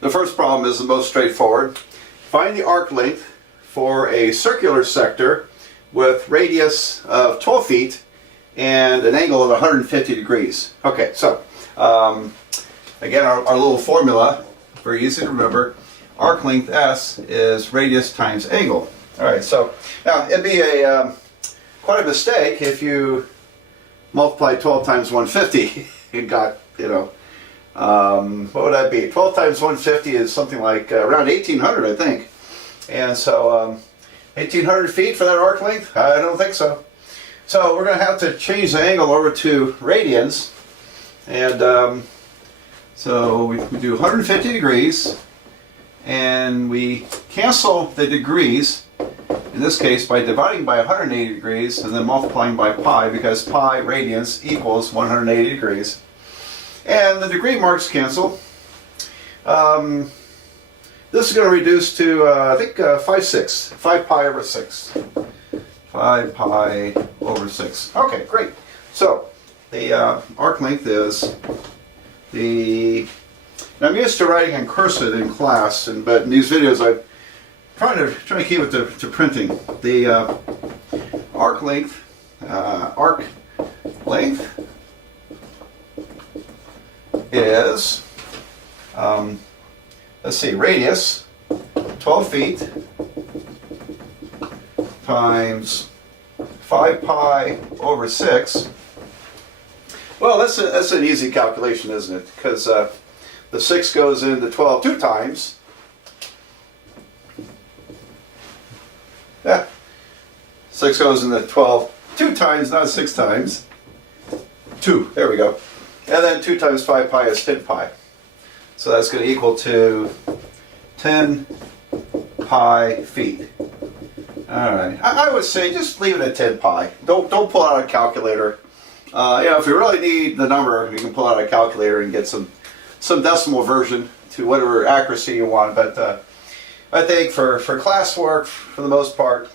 The first problem is the most straightforward. Find the arc length for a circular sector with radius of 12 feet and an angle of 150 degrees. Okay, so again, our little formula, very easy to remember. Arc length S is radius times angle. All right, so now it'd be quite a mistake if you multiply 12 times 150 and got, what would that be? 12 times 150 is something like around 1,800, I think. And so 1,800 feet for that arc length? I don't think so. So we're going to have to change the angle over to radians. And so we do 150 degrees. And we cancel the degrees, in this case by dividing by 180 degrees and then multiplying by pi, because pi radians equals 180 degrees. And the degree marks cancel. This is going to reduce to, I think, 5 pi over 6. 5 pi over 6. Okay, great. So the arc length is the... Now, I'm used to writing in cursive in class, but in these videos I'm trying to keep it to printing. The arc length is, let's see, radius 12 feet times 5 pi over 6. Well, that's an easy calculation, isn't it? Because the 6 goes into 12 two times. Yeah. 6 goes into 12 two times, not 6 times. 2. There we go. And then 2 times 5 pi is 10 pi. So that's going to equal to 10 pi feet. Alright. I would say just leave it at 10 pi. Don't pull out a calculator. If you really need the number, you can pull out a calculator and get some decimal version to whatever accuracy you want, but I think for classwork, for the most part,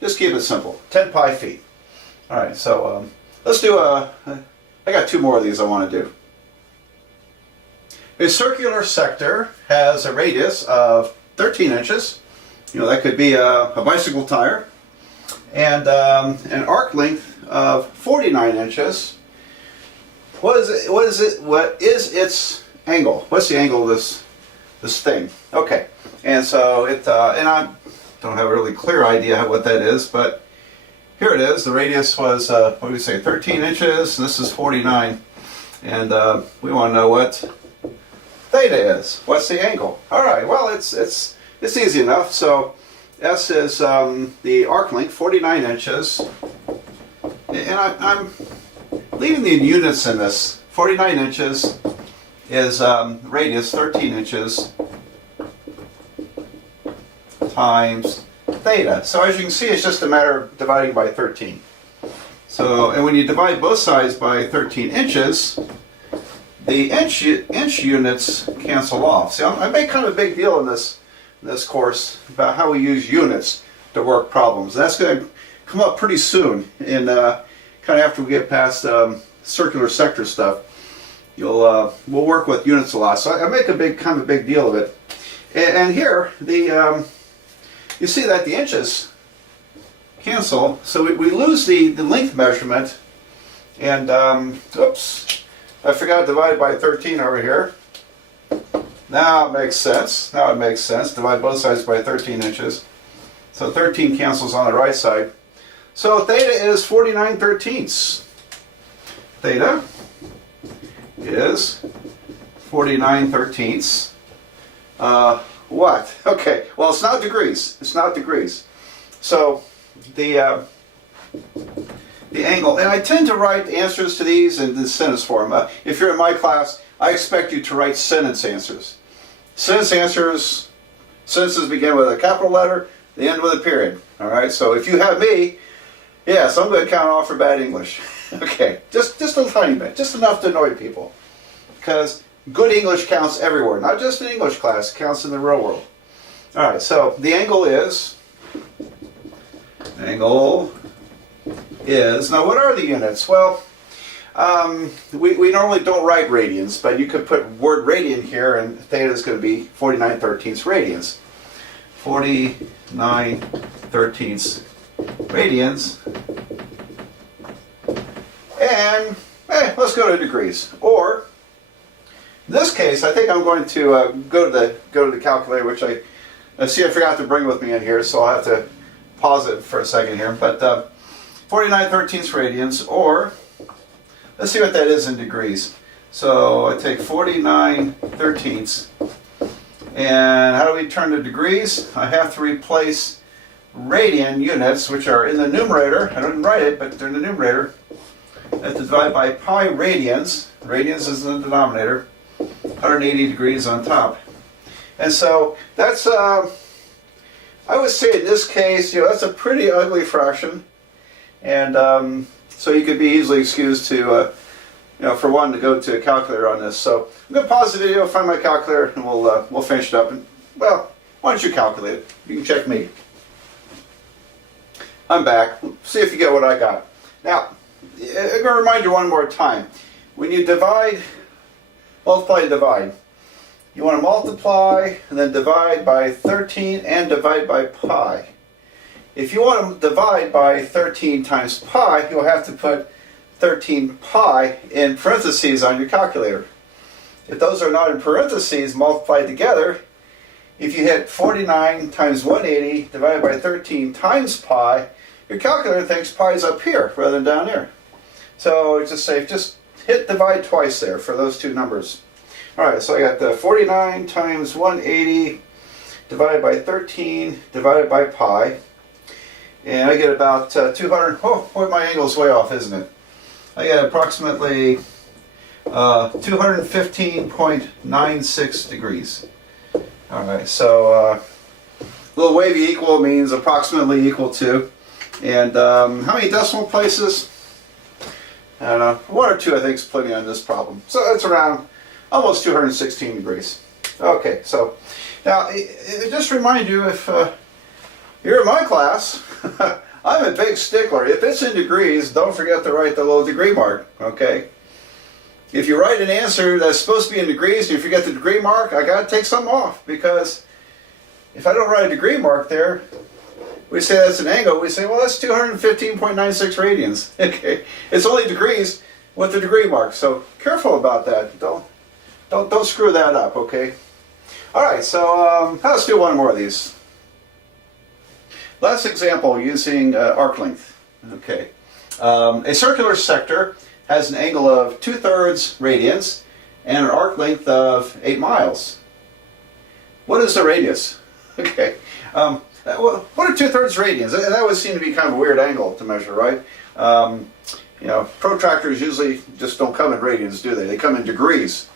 just keep it simple. 10 pi feet. Alright, so let's do I got 2 more of these I want to do. A circular sector has a radius of 13 inches. That could be a bicycle tire. And an arc length of 49 inches. What is its angle? What's the angle of this thing? Okay, and so and I don't have a really clear idea what that is, but here it is. The radius was what do we say, 13 inches, and this is 49, and we want to know what theta is. What's the angle? All right. Well, it's easy enough. So S is the arc length, 49 inches, and I'm leaving the units in this. 49 inches is radius 13 inches times theta. So as you can see, it's just a matter of dividing by 13. So, and when you divide both sides by 13 inches, the inch units cancel off. See, I make kind of a big deal in this course about how we use units to work problems. That's going to come up pretty soon, in kind of after we get past circular sector stuff. We'll work with units a lot. So I make a big deal of it. And here you see that the inches cancel, so we lose the length measurement. And oops, I forgot to divide by 13 over here. Now it makes sense. Divide both sides by 13 inches. So 13 cancels on the right side. So theta is 49/13. Theta is 49/13. What? Okay. Well, it's not degrees. So the angle, and I tend to write answers to these in the sentence form. If you're in my class, I expect you to write sentence answers. Sentences begin with a capital letter, they end with a period. All right. So if you have me, yes, I'm going to count off for bad English. Okay, just a little tiny bit, just enough to annoy people, because good English counts everywhere, not just in English class, it counts in the real world. All right. So the angle is. Now, what are the units? Well, We normally don't write radians, but you could put word radian here, and theta is going to be 49/13 radians. 49/13 radians. And let's go to degrees. Or in this case, I think I'm going to go to the calculator, which I see I forgot to bring with me in here, so I'll have to pause it for a second here. But 49/13 radians, or let's see what that is in degrees. So I take 49/13, and how do we turn to degrees? I have to replace radian units, which are in the numerator. I didn't write it, but they're in the numerator. I have to divide by pi radians. Radians is in the denominator. 180 degrees on top. And so that's, I would say in this case, that's a pretty ugly fraction. And so you could be easily excused to, for one, to go to a calculator on this. So I'm going to pause the video, find my calculator, and we'll finish it up. And, well, why don't you calculate it? You can check me. I'm back. See if you get what I got. Now, I'm going to remind you one more time. When you multiply and divide, you want to multiply and then divide by 13 and divide by pi. If you want to divide by 13 times pi, you'll have to put 13 pi in parentheses on your calculator. If those are not in parentheses multiplied together, if you hit 49 times 180 divided by 13 times pi, your calculator thinks pi is up here rather than down there. So it's just safe, just hit divide twice there for those two numbers. Alright, so I got the 49 times 180 divided by 13 divided by pi. And I get about 200, oh boy, my angle's way off, isn't it? I get approximately 215.96 degrees. Alright, so a little wavy equal means approximately equal to. And how many decimal places? I don't know, one or two I think is plenty on this problem. So it's around almost 216 degrees. Okay, so now just remind you, if you're in my class, I'm a big stickler. If it's in degrees, don't forget to write the little degree mark, okay? If you write an answer that's supposed to be in degrees and you forget the degree mark, I got to take something off, because if I don't write a degree mark there, we say that's an angle, we say, well, that's 215.96 radians. Okay, it's only degrees with the degree mark, so careful about that. Don't screw that up, okay? All right, so let's do one more of these. Last example using arc length. Okay, a circular sector has an angle of 2/3 radians and an arc length of 8 miles. What is the radius? Okay. What are 2/3 radians? That would seem to be kind of a weird angle to measure, right? Protractors usually just don't come in radians, do they? They come in degrees.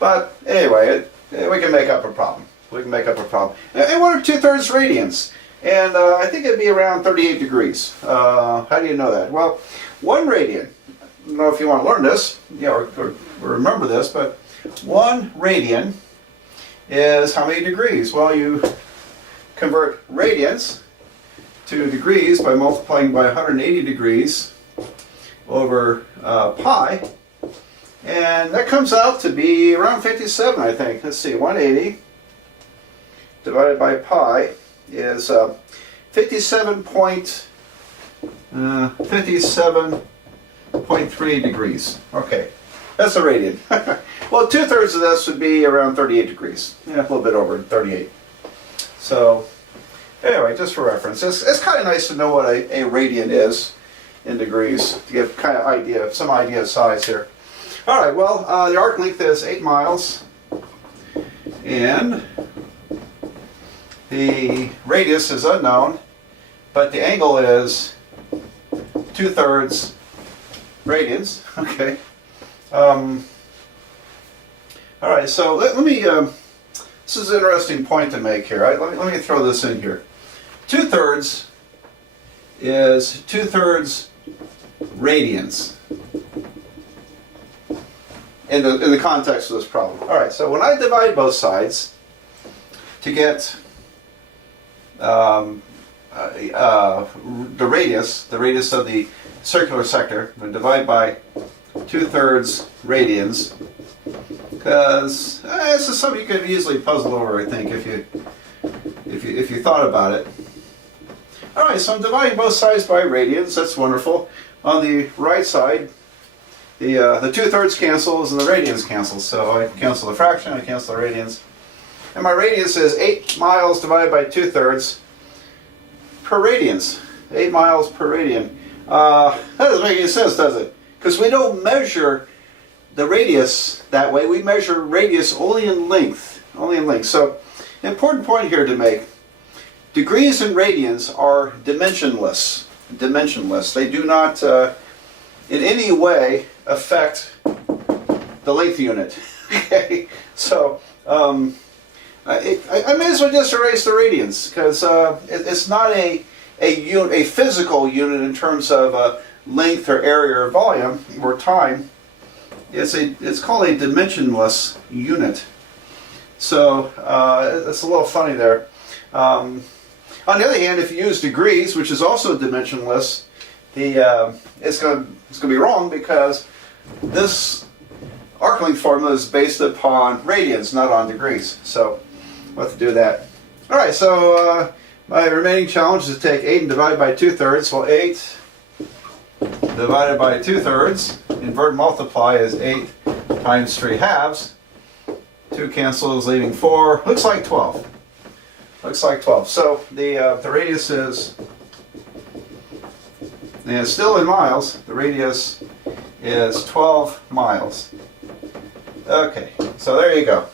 But anyway, we can make up a problem. We can make up a problem. And what are 2/3 radians? And I think it'd be around 38 degrees. How do you know that? Well, 1 radian, I don't know if you want to learn this, or remember this, but 1 radian is how many degrees? Well, you convert radians to degrees by multiplying by 180 degrees over pi, and that comes out to be around 57, I think. Let's see, 180 divided by pi is 57.3 degrees. Okay, that's a radian. Well, 2/3 of this would be around 38 degrees. Yeah, a little bit over 38. So, anyway, just for reference, it's kind of nice to know what a radian is in degrees to get kind of some idea of size here. All right, well, the arc length is 8 miles, and the radius is unknown, but the angle is 2/3 radians. Okay. All right, so let me. This is an interesting point to make here. Right? Let me throw this in here. 2/3 is 2/3 radians in the context of this problem. All right, so when I divide both sides to get the radius of the circular sector, I'm going to divide by 2/3 radians, because this is something you could easily puzzle over, I think, if you thought about it. All right, so I'm dividing both sides by radians. That's wonderful. On the right side, the 2/3 cancels and the radians cancel. So I cancel the fraction, I cancel the radians. And my radius is 8 miles divided by 2/3 per radians. 8 miles per radian. That doesn't make any sense, does it? Because we don't measure the radius that way. We measure radius only in length. Only in length. So, important point here to make. Degrees and radians are dimensionless. Dimensionless. They do not in any way affect the length unit. Okay? So, I may as well just erase the radians, because it's not a physical unit in terms of length or area or volume or time. It's called a dimensionless unit. So it's a little funny there. On the other hand, if you use degrees, which is also dimensionless, it's going to be wrong, because this arc length formula is based upon radians, not on degrees. So we'll have to do that. All right, so my remaining challenge is to take 8 and divide by 2/3. Well, 8 divided by 2/3, invert multiply, is 8 times 3/2. 2 cancels, leaving 4. Looks like 12. Looks like 12. So the radius is, and it's still in miles, the radius is 12 miles. Okay, so there you go.